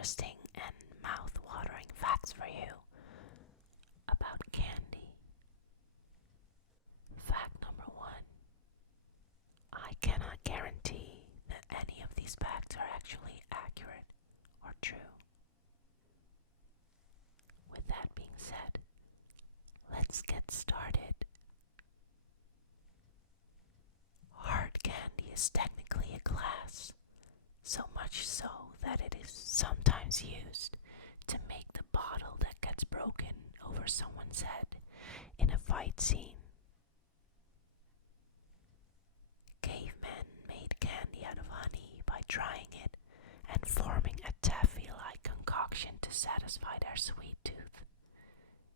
interesting and mouth-watering facts for you about candy. Fact number 1. I cannot guarantee that any of these facts are actually accurate or true. With that being said, let's get started. Hard candy is technically a class, so much so that it is sometimes used to make the bottle that gets broken over someone's head in a fight scene. Cavemen made candy out of honey by drying it and forming a taffy-like concoction to satisfy their sweet tooth.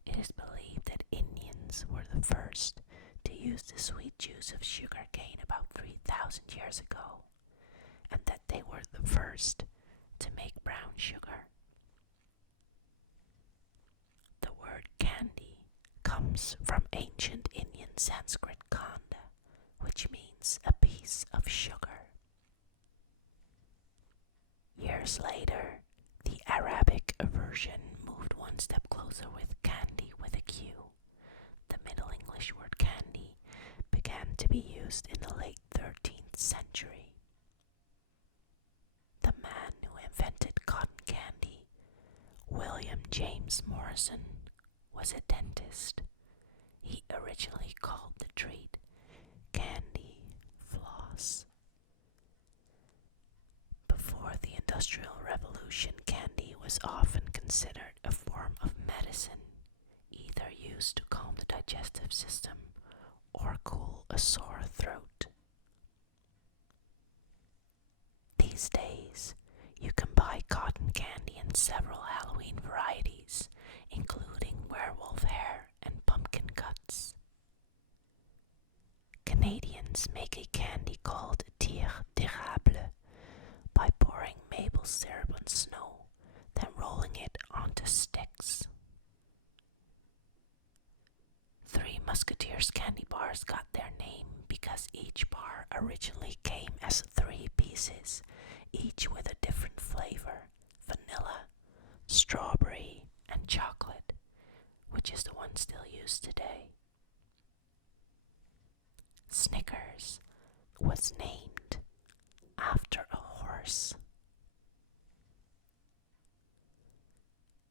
It is believed that Indians were the first to use the sweet juice of sugar cane about 3,000 years ago, and that they were the first to make brown sugar. The word candy comes from ancient Indian Sanskrit kanda, which means a piece of sugar. Years later, the Arabic version moved one step closer with candy with a Q. The Middle English word candy began to be used in the late 13th century. The man who invented cotton candy, William James Morrison, was a dentist. He originally called the treat candy floss. Before the Industrial Revolution, candy was often considered a form of medicine, either used to calm the digestive system or cool a sore throat. These days, you can buy cotton candy in several Halloween varieties, including werewolf hair and pumpkin guts. Canadians make a candy called tire d'érable by pouring maple syrup on snow, then rolling it onto sticks. Three Musketeers candy bars got their name because each bar originally came as 3 pieces, each with a different flavor: vanilla, strawberry, and chocolate, which is the one still used today. Snickers was named after a horse.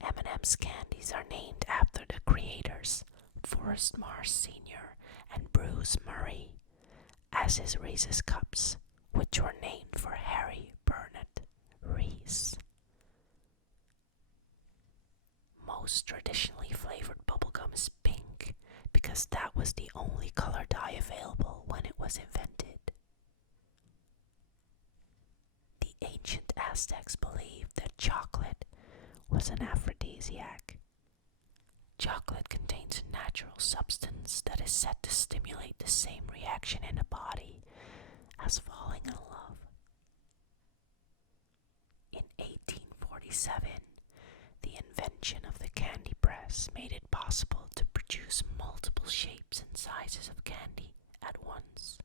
M&M's candies are named after the creators, Forrest Mars Sr. and Bruce Murray, as is Reese's Cups, which were named for Harry Burnett Reese. Most traditionally flavored bubblegum is pink because that was the only color dye available when it was invented. The ancient Aztecs believed that chocolate was an aphrodisiac. Chocolate contains a natural substance that is said to stimulate the same reaction in the body as falling in love. In 1847, the invention of the candy press made it possible to produce multiple shapes and sizes of candy at once.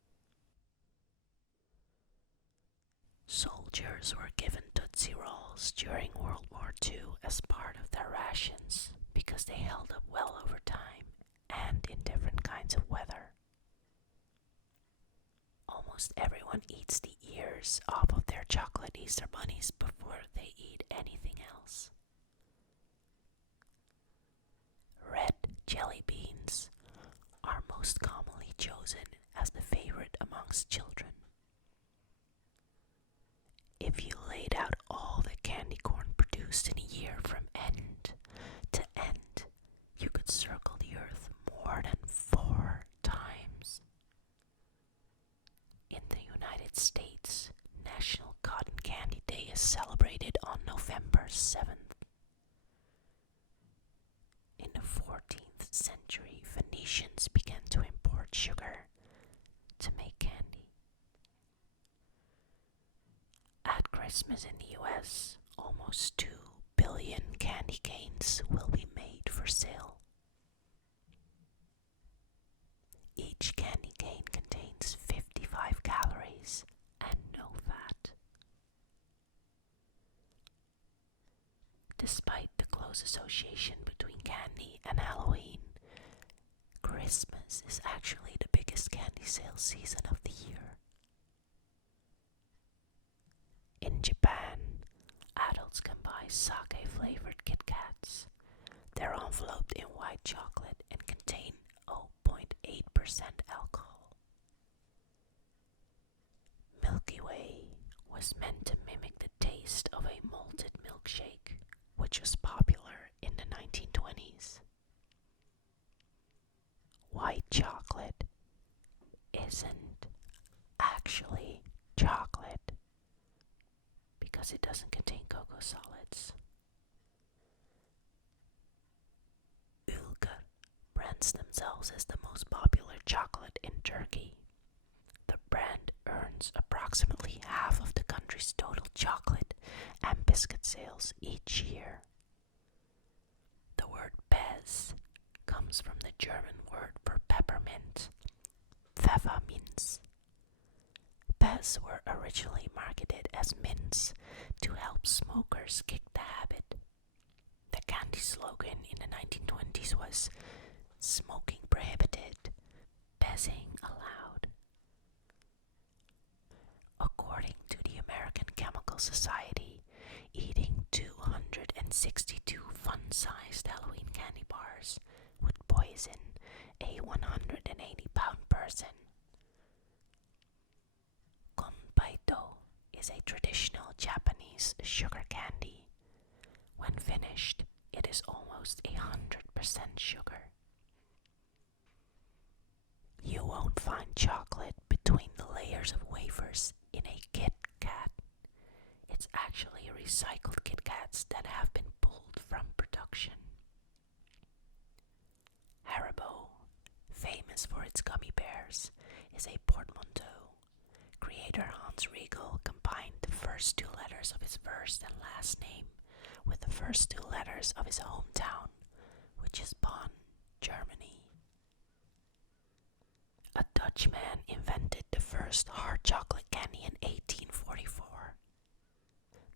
Soldiers were given Tootsie Rolls during World War II as part of their rations because they held up well over time and in different kinds of weather. Almost everyone eats the ears off of their chocolate Easter bunnies before they eat anything else. Red jelly beans are most commonly chosen as the favorite amongst children. If you laid out all the candy corn produced in a year from end to end, you could circle the earth more than 4 times. In the United States, National Cotton Candy Day is celebrated on November 7th. In the 14th century, Phoenicians began to import sugar to make candy. At Christmas in the US, almost 2 billion candy canes will be made for sale. Each candy cane contains 55 calories and no fat. close association between candy and Halloween, Christmas is actually the biggest candy sales season of the year. In Japan, adults can buy sake-flavored Kit Kats. They're enveloped in white chocolate and contain 0.8% alcohol. Milky Way was meant to mimic the taste of a malted milkshake, which was popular in the 1920s. White chocolate isn't actually chocolate because it doesn't contain cocoa solids. Ülker brands themselves as the most popular chocolate in Turkey. The brand earns approximately half of the country's total chocolate and biscuit sales each year. The word Bez comes from the German word for peppermint, Pfefferminz. Bez were originally marketed as mints to help smokers kick the habit. The candy slogan in the 1920s was "Smoking prohibited, bezzing allowed." According to the American Chemical Society, eating 262 fun-sized Halloween candy bars would poison a 180-pound person. Konpaito is a traditional Japanese sugar candy. When finished, it is almost 100% sugar. You won't find chocolate between the layers of wafers in a Kit Kat. It's actually recycled Kit Kats that have been pulled from production. Haribo, famous for its gummy bears, is a portmanteau. Creator Hans Riegel combined the first two letters of his first and last name with the first two letters of his hometown, which is Bonn, Germany. A Dutchman invented the first hard chocolate candy in 1844.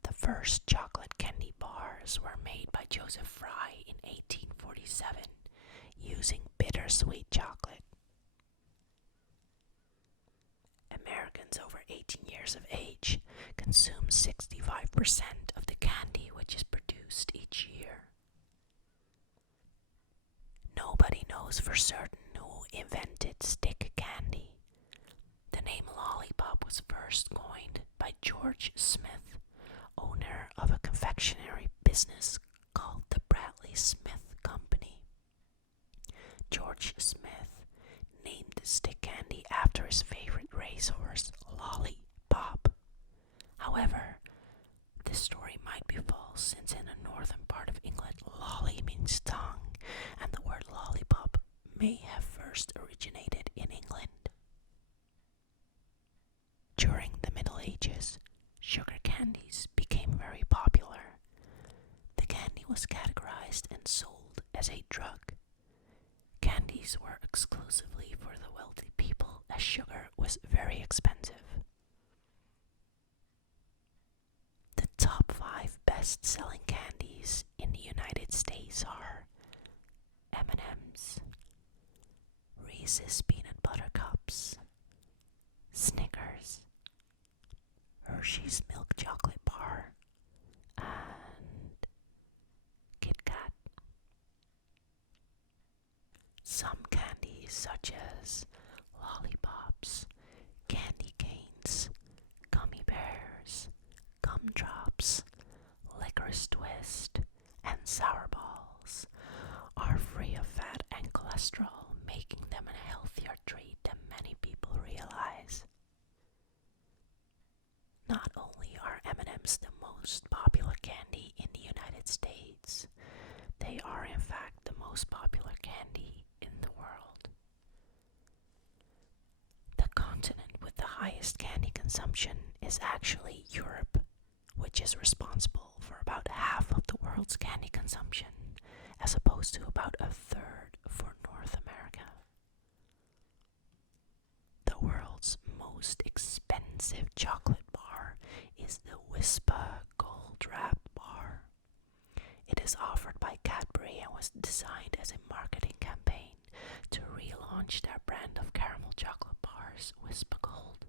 The first chocolate candy bars were made by Joseph Fry in 1847 using bittersweet chocolate. Americans over 18 years of age consume 65% of the candy which is produced each year. Nobody knows for certain who invented stick candy. The name lollipop was first coined by George Smith, owner of a confectionery business called the Bradley Smith Company. George Smith named the stick candy after his favorite racehorse, Lollipop. However, this story might be false since in the northern part of England, lolly means tongue, and the word lollipop may have first originated in England. During the Middle Ages, sugar candies became very popular. The candy was categorized and sold as a drug. Candies were exclusively for the wealthy people as sugar was very expensive. The top 5 best-selling candies in the United States are M&M's, Reese's Peanut Butter Cups, Snickers, Hershey's Milk Chocolate Bar, and Kit Kat. Some candies such as lollipops, candy canes, gummy bears, gumdrops, licorice twist, and sour balls are free of fat and cholesterol, making them a healthier treat than many people realize. Not only are M&M's the most popular candy in the United States, they are in fact the most popular candy in the world. The continent with the highest candy consumption is actually Europe, which is responsible for about half of the world's candy consumption, as opposed to about a third for North America. The world's most expensive chocolate bar is the Wispa Gold Wrap Bar. It is offered by factory and was designed as a marketing campaign to relaunch their brand of caramel chocolate bars, Wisp Gold.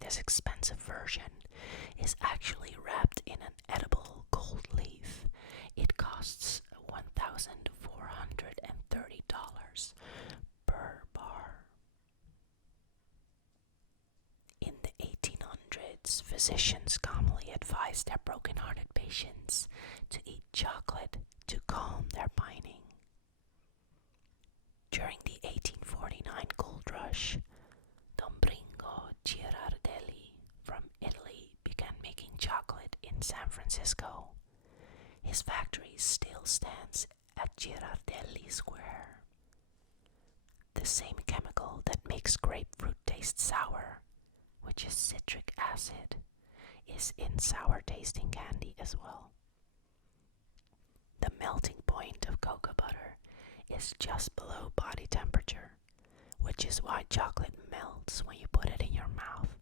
This expensive version is actually wrapped in an edible gold leaf. It costs $1,430 per bar. In the 1800s, physicians commonly advised their broken-hearted patients to eat chocolate to calm their pining. During the 1849 gold rush, Dombringo Girardelli from Italy began making chocolate in San Francisco. His factory still stands at Girardelli Square. The same chemical that makes grapefruit taste sour, which is citric acid, is in sour-tasting candy as well. The melting point of cocoa butter is just below body temperature, which is why chocolate melts when you put it in your mouth.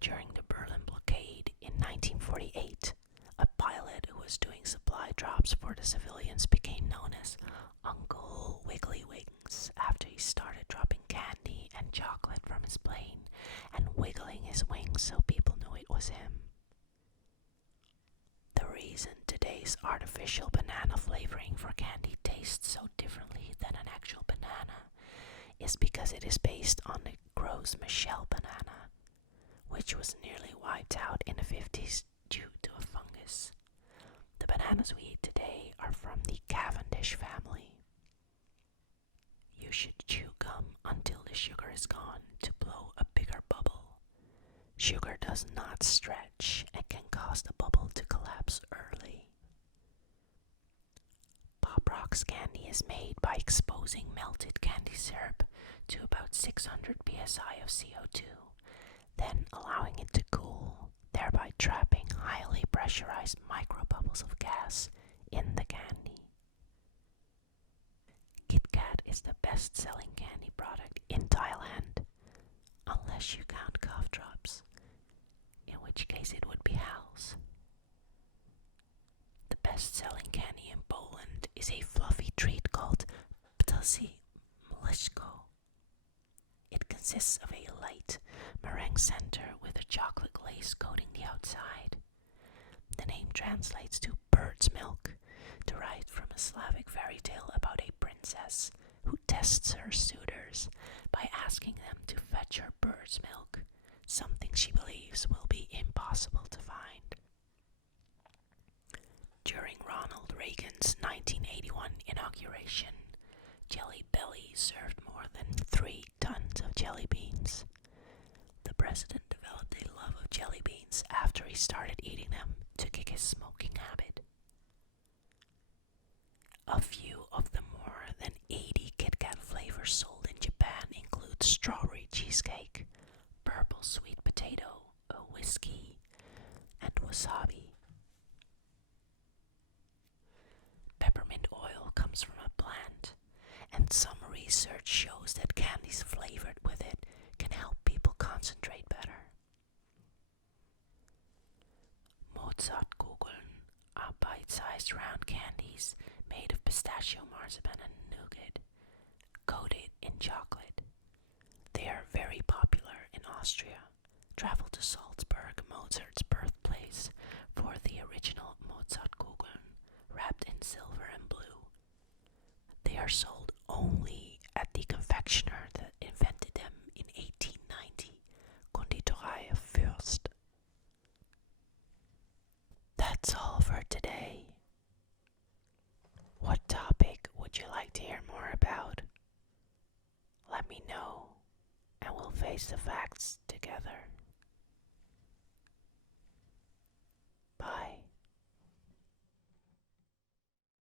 During the Berlin blockade in 1948, a pilot who was doing supply drops for the civilians became known as Uncle Wiggly Wings after he started dropping candy and chocolate from his plane and wiggling his wings so people knew it was him. The reason today's artificial banana flavoring for candy tastes so differently than an actual banana is because it is based on the Gros Michel banana, which was nearly wiped out in the 50s due to a fungus. The bananas we eat today are from the Cavendish family. You should chew gum until the sugar is gone to blow a bigger bubble. Sugar does not stretch and can cause the bubble to collapse early. Pop Rocks candy is made by exposing melted candy syrup to about 600 psi of CO2, then allowing it to cool, thereby trapping highly pressurized microbubbles of gas in the candy. Kit Kat is the best-selling candy product in Thailand, unless you count cough drops, in which case it would be Hal's. The best-selling candy in Poland is a fluffy treat called Ptasi Mleczko. It consists of a light meringue center with a chocolate glaze coating the outside. The name translates to bird's milk, derived from a Slavic fairy tale about a princess who tests her suitors by asking them to fetch her bird's milk, something she believes will be impossible to find. During Ronald Reagan's 1981 inauguration, Jelly Belly served more than 3 tons of jelly beans. The president developed a love of jelly beans after he started eating them to kick his smoking habit. A few of the more than 80 Kit Kat flavors sold in Japan include strawberry cheesecake, purple sweet potato, a whiskey, and wasabi. Peppermint oil comes from a plant, and some research shows that candies flavored with it can help people concentrate better. Mozartkugeln are bite-sized round candies made of pistachio, marzipan, and nougat, coated in chocolate. They are very popular in Austria. Travel to Salzburg, Mozart's birthplace, for the original Mozartkugeln, wrapped in silver and blue. They are sold only at the confectioner that invented them in 1890, Konditorei Fürst. That's all for today. What topic would you like to hear more about? Let me know, and we'll face the facts together.